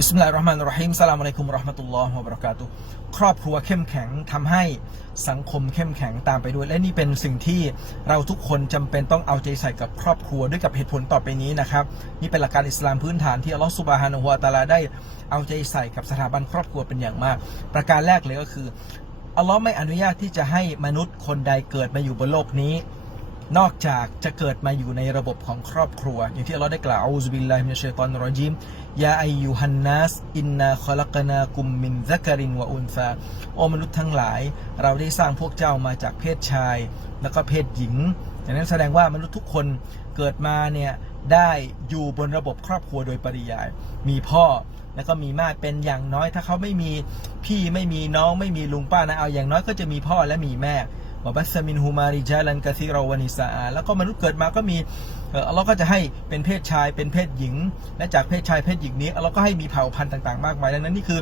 บิสมิลลาฮิรเราะห์มานิรเราะฮีมสลามอะลัยกุมเราะห์มะตุลลอฮ์วะบะเราะกาตุครอบครัวเข้มแข็งทำให้สังคมเข้มแข็งตามไปด้วย และนี่เป็นสิ่งที่เราทุกคนจำเป็นต้องเอาใจใส่กับครอบครัวด้วยกับเหตุผลต่อไปนี้นะครับ นี่เป็นหลักการอิสลามพื้นฐานที่อัลลอฮฺซุบฮานะฮูวะตะอาลาได้เอาใจใส่กับสถาบันครอบครัวเป็นอย่างมาก ประการแรกเลยก็คืออัลลอฮ์ไม่อนุญาตที่จะให้มนุษย์คนใดเกิดมาอยู่บนโลกนี้ นอกจากจะเกิดมาอยู่ในระบบของครอบครัว อย่างที่อัลลอฮ์ได้กล่าวอูซบิลลาฮิมินชัยฏอนรรจีมยาอายุฮันนัสอินนาคอลักนากุมมินซักรินวะอุนซาโอมนุษย์ทั้งหลาย เราได้สร้างพวกเจ้ามาจากเพศชาย แล้วก็เพศหญิงอย่างนั้นแสดงว่ามนุษย์ทุกคนเกิดมาเนี่ยได้อยู่บนระบบครอบครัวโดยปริยาย มีพ่อแล้วก็มีแม่เป็นอย่างน้อย ถ้าเขาไม่มีพี่ไม่มีน้องไม่มีลุงป้านะเอาอย่างน้อยก็จะมีพ่อและมีแม่ วบัสมินฮูมาริจาลันกะซีราวานิสาแล้วก็มนุษย์เกิดมาก็มีเอ่ออัลเลาะห์ก็จะให้เป็นเพศชายเป็นเพศหญิง และจากเพศชายเพศหญิงนี้อัลเลาะห์ก็ให้มีเผ่าพันธุ์ต่างๆ มากมายดังนั้นนี่คือ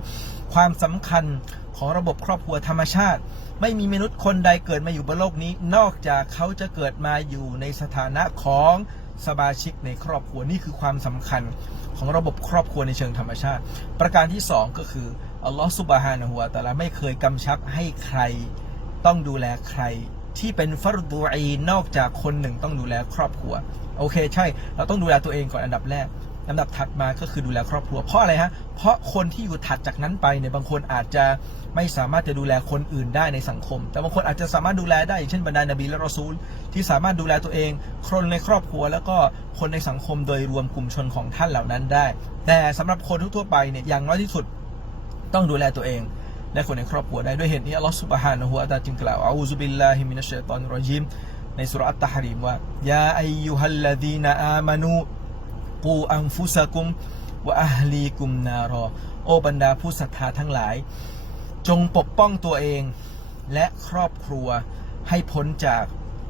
ความสำคัญของระบบครอบครัวธรรมชาติ ไม่มีมนุษย์คนใดเกิดมาอยู่บนโลกนี้ นอกจากเขาจะเกิดมาอยู่ในสถานะของสมาชิกในครอบครัวนี่คือความสำคัญของระบบครอบครัวในเชิงธรรมชาติ ประการที่สองก็คืออัลลอฮฺซุบฮานะฮูวะตาลาไม่เคยกำชับให้ใคร ต้องดูแลใครที่เป็นฟัรดูอีนอกจากคนหนึ่งต้องดูแลครอบครัว โอเค ใช่ เราต้องดูแลตัวเองก่อนอันดับแรกอันดับถัดมาก็คือดูแลครอบครัว เพราะอะไรฮะ เพราะคนที่อยู่ถัดจากนั้นไปเนี่ยบางคนอาจจะไม่สามารถจะดูแลคนอื่นได้ในสังคม แต่บางคนอาจจะสามารถดูแลได้อย่างเช่นบรรดานบีและรอซูล ที่สามารถดูแลตัวเอง คนในครอบครัว แล้วก็คนในสังคมโดยรวมกลุ่มชนของท่านเหล่านั้นได้ แต่สำหรับคนทั่วไปเนี่ยอย่างน้อยที่สุดต้องดูแลตัวเอง และคนในครอบครัวได้ด้วยเหตุนี้อัลลอฮฺสุบฮานะฮูวะตะอาลาจึงกล่าวอาอูซุบิลลาฮิมินัชชัยฏอนรรจีมในสุราอัตตะฮรีมว่ายาอายุฮัลลดีนอามานูกูอัมฟุซะกุมวะอัฮลีกุมนารอโอบรรดาผู้ศรัทธาทั้งหลาย จงปกป้องตัวเอง และครอบครัวให้พ้นจาก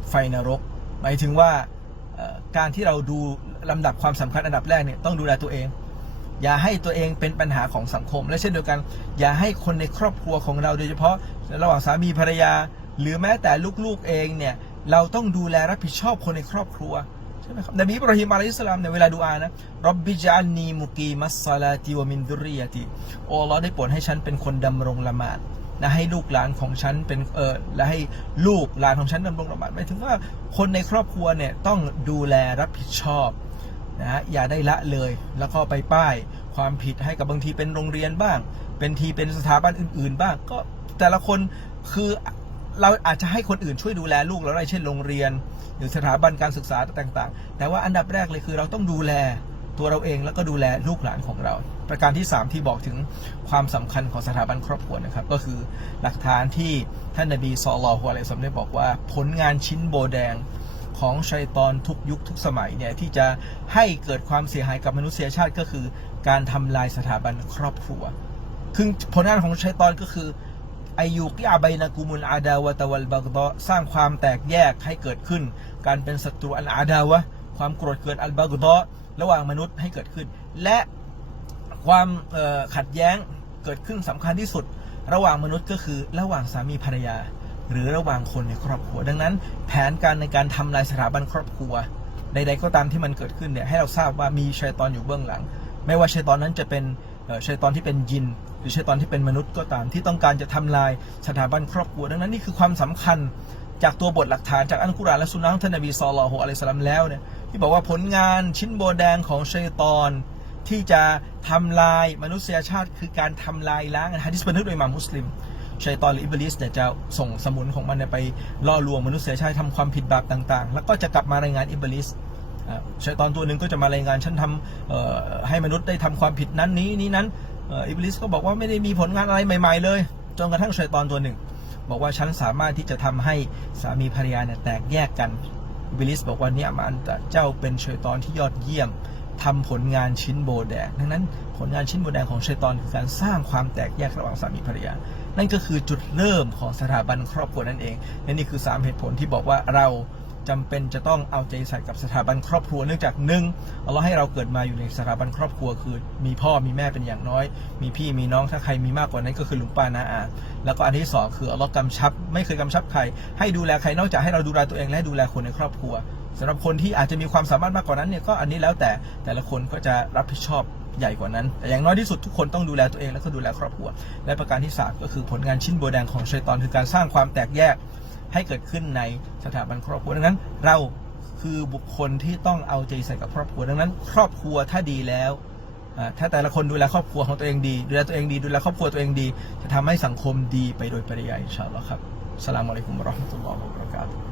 ไฟนรก หมายถึงว่าการที่เราดูลำดับความสำคัญอันดับแรกเนี่ยต้องดูแลตัวเอง อย่าให้ตัวเองเป็นปัญหาของสังคม และเช่นเดียวกัน อย่าให้คนในครอบครัวของเราโดยเฉพาะ ระหว่างสามีภรรยา หรือแม้แต่ลูกๆเองเนี่ยเราต้องดูแลรับผิดชอบคนในครอบครัวใช่ไหมครับนบีอิบราฮิมอะลัยฮิสลามในเวลาดูอานะรับบิจัลนีมุกีมัสซาลาติวมินดุริยติโอ้อัลลอฮ์ได้โปรดให้ฉันเป็นคนดำรงละหมาดและให้ลูกหลานของฉันเป็นเออและให้ลูกหลานของฉันดำรงละหมาดหมายถึงว่าคนในครอบครัวเนี่ยต้องดูแลรับผิดชอบ นะอย่าได้ละเลย แล้วก็ไปป้ายความผิดให้กับบางทีเป็นโรงเรียนบ้าง เป็นทีเป็นสถาบันอื่น ๆ บ้างก็แต่ละคนคือเราอาจจะให้คนอื่นช่วยดูแลลูกเราได้เช่นโรงเรียน หรือสถาบันการศึกษาต่าง ๆ แต่ว่าอันดับแรกเลยคือเราต้องดูแลตัวเราเองแล้วก็ดูแลลูกหลานของเรา ประการที่ 3 ที่บอกถึงความสำคัญของสถาบันครอบครัวนะครับ ก็คือหลักฐานที่ท่านนบีซอลลอฮุอะลัยฮิวะซัลลัมได้บอกว่าผลงานชิ้นโบแดง ของชัยตอนทุกยุคทุกสมัยเนี่ยที่จะให้เกิดความเสียหายกับมนุษยชาติก็คือ การทำลายสถาบันครอบครัวคือผลงานของชัยตอนก็คืออายุกิอาบัยนากุมุลอาดาวะตะวัลบักดอสร้างความแตกแยกให้เกิดขึ้น การเป็นศัตรูอันอาดาวะความโกรธเกินอัลบักดอระหว่างมนุษย์ให้เกิดขึ้น และความขัดแย้งเกิดขึ้นสำคัญที่สุด ระหว่างมนุษย์ก็คือระหว่างสามีภรรยา หรือระหว่างคนในครอบครัว ดังนั้น แผนการในการทำลายสถาบันครอบครัวใดๆก็ตามที่มันเกิดขึ้นเนี่ยให้เราทราบว่ามีชัยตอนอยู่เบื้องหลัง ไม่ว่าชัยตอนนั้นจะเป็นชัยตอนที่เป็นยิน หรือชัยตอนที่เป็นมนุษย์ก็ตามที่ต้องการจะทำลายสถาบันครอบครัว ดังนั้นนี่คือความสำคัญจากตัวบทหลักฐานจากอัลกุรอานและสุนนะขท่านนบีศ็อลลัลลอฮุอะลัยฮิวะซัลลัมแล้วเนี่ยที่บอกว่าผลงานชิ้นโบแดงของชัยตอนที่จะทำลายมนุษยชาติ คือการทำลายล้างฮะดิษบันทึกโดยมามมุสลิม ชัยตอนหรืออิบลิสเนี่ยจะส่งสมุนของมันไปล่อลวงมนุษยชาติทำความผิดบาปต่างๆ แล้วก็จะกลับมารายงานอิบลิสชัยตอนตัวหนึ่งก็จะมารายงานฉันทำให้มนุษย์ได้ทำความผิดนั้นนี้นี้นั้นอ,อิบลิสก็บอกว่าไม่ได้มีผลงานอะไรใหม่ๆ เลยจนกระทั่งชัยตอนตัวหนึ่ง บอกว่าฉันสามารถที่จะทำให้สามีภรรยาเนี่ยแตกแยกกันอิบลิสบอกว่าเนี่ยมันเจ้าเป็นชัยตอนที่ยอดเยี่ยม ทำผลงานชิ้นโบแดงดังนั้นผลงานชิ้นโบแดงของชัยตอนคือการสร้างความแตกแยกระหว่างสามีภรรยา นั่นก็คือจุดเริ่มของสถาบันครอบครัวนั่นเองและนี่คือ 3 เหตุผลที่บอกว่าเรา จำเป็นจะต้องเอาใจใส่กับสถาบันครอบครัวเนื่องจากหนึ่งอัลลอฮ์ให้เราเกิดมาอยู่ในสถาบันครอบครัวคือ มีพ่อมีแม่เป็นอย่างน้อย มีพี่มีน้องถ้าใครมีมากกว่านั้นก็คือลุงป้านาอาแล้วก็อันที่สองคืออัลลอฮ์กำชับ ไม่เคยกำชับใคร ให้ดูแลใครนอกจากให้เราดูแลตัวเองและดูแลคนในครอบครัวสำหรับคนที่อาจจะมีความสามารถมากกว่านั้นเนี่ยก็อันนี้แล้วแต่แต่ละคนก็จะรับผิดชอบ ใหญ่กว่านั้น แต่อย่างน้อยที่สุดทุกคนต้องดูแลตัวเองแล้วก็ดูแลครอบครัว และประการที่สามก็คือผลงานชิ้นโบแดงของชัยตอนคือการสร้างความแตกแยกให้เกิดขึ้นในสถาบันครอบครัวดังนั้น เราคือบุคคลที่ต้องเอาใจใส่กับครอบครัวดังนั้น ครอบครัวถ้าดีแล้วถ้าแต่ละคนดูแลครอบครัวของตัวเองดีดูแลตัวเองดีดูแลครอบครัวตัวเองดี จะทำให้สังคมดีไปโดยปริยายอินชาอัลลอฮ์ครับสลามอะลัยกุมราะห์มะตุลลอฮ์วะบะเราะกาตุ